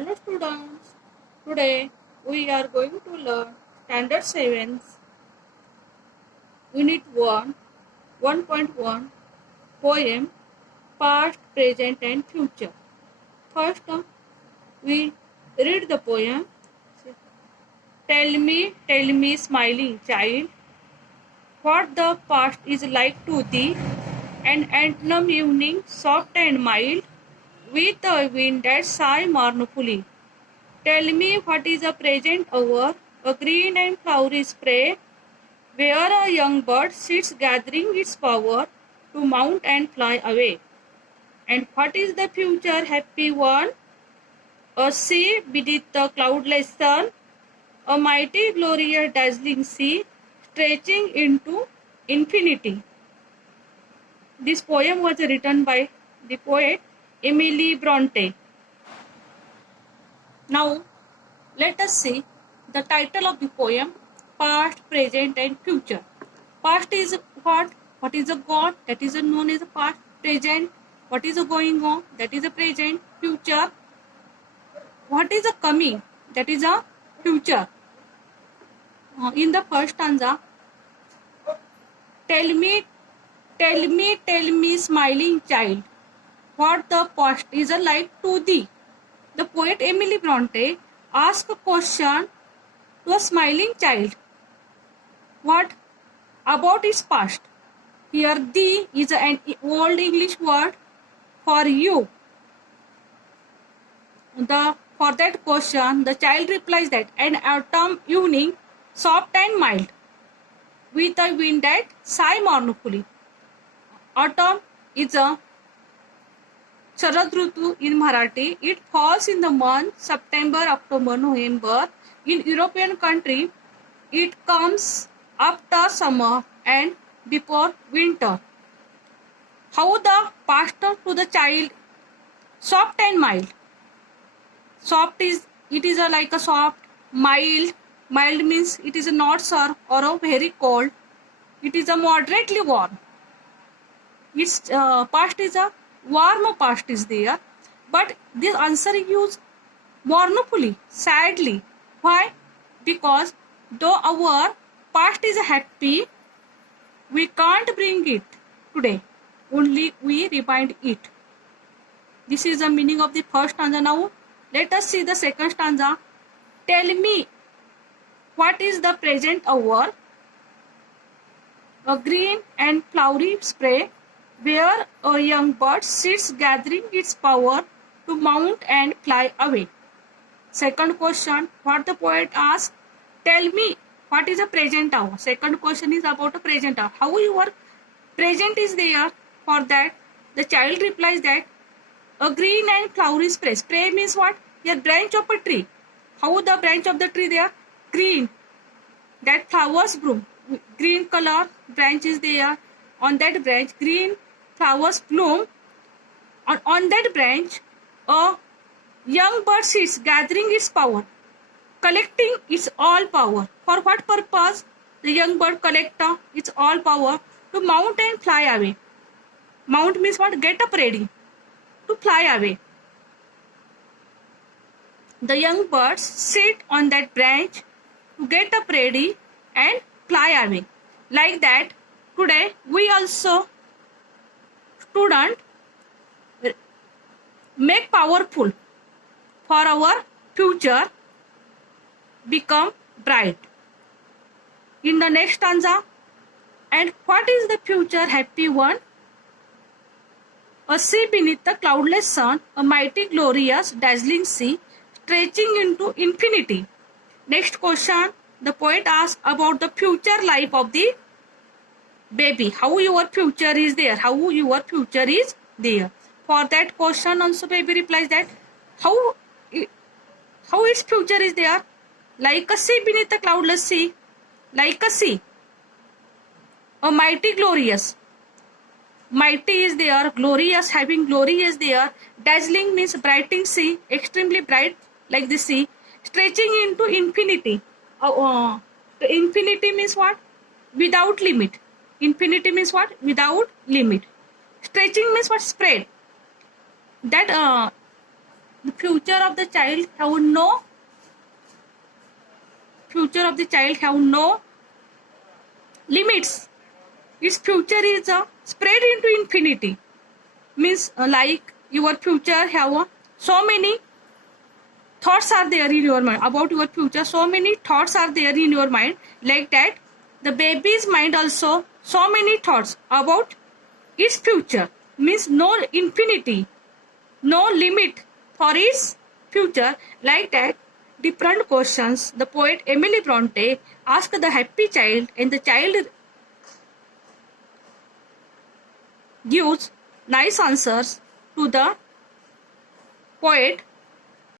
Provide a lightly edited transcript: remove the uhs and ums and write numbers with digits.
Hello students, today we are going to learn Standard 7 Unit 1 1.1 Poem Past, Present and Future. First we read the poem. Tell me smiling child, what the past is like to thee, an autumn evening soft and mild, with a wind that sigh mournfully. Tell me what is a present hour, a green and flowery spray, where a young bird sits gathering its power to mount and fly away. And what is the future happy one? A sea beneath the cloudless sun, a mighty glorious dazzling sea stretching into infinity. This poem was written by the poet Emily Bronte. Now, let us see the title of the poem, Past, Present and Future. Past is what? What is a God? That is known as a past. Present, what is going on? That is a present. Future, what is a coming? That is a future. In the first stanza, tell me, smiling child, what the past is like to thee. The poet Emily Bronte asks a question to a smiling child. What about its past? Here, thee is an old English word for you. For that question, the child replies that an autumn evening, soft and mild, with a wind that sigh mournfully. Autumn is a Sharad Rutu in Marathi. It falls in the month September, October, November. In European country, it comes after summer and before winter. How the past to the child? Soft and mild. Soft is like a soft. Mild means it is not sir or a very cold. It is a moderately warm. Its past is a warm past is there, but this answer is mournfully, sadly. Why? Because though our past is happy, we can't bring it today. Only we remind it. This is the meaning of the first stanza. Now, let us see the second stanza. Tell me, what is the present hour? A green and flowery spray, where a young bird sits gathering its power to mount and fly away. Second question, what the poet asks, tell me, what is a present hour? Second question is about a present hour. How your present is there? For that, the child replies that a green and flowery spray. Spray means what? A branch of a tree. How the branch of the tree there? Green. That flowers bloom. Green color branch is there. On that branch, green flowers bloom. On that branch, a young bird sits gathering its power, collecting its all power. For what purpose? The young bird collects its all power to mount and fly away. Mount means what? Get up ready to fly away. The young birds sit on that branch to get up ready and fly away. Like that, today we also student make powerful for our future become bright. In the next stanza, and what is the future happy one? A sea beneath the cloudless sun, a mighty glorious dazzling sea stretching into infinity. Next question, the poet asks about the future life of the baby. How your future is there? How your future is there? For that question also baby replies that how its future is there? Like a sea beneath the cloudless sea. Like a sea. A mighty glorious. Mighty is there. Glorious, having glory is there. Dazzling means brightening sea. Extremely bright like the sea. Stretching into infinity. The infinity means what? Without limit. Infinity means what? Without limit. Stretching means what? Spread. That The future of the child have no limits. Its future is spread into infinity. Means like your future have so many thoughts are there in your mind about your future. So many thoughts are there in your mind, like that the baby's mind also so many thoughts about its future. Means no infinity, no limit for its future. Like that different questions the poet Emily Bronte asked the happy child, and the child gives nice answers to the poet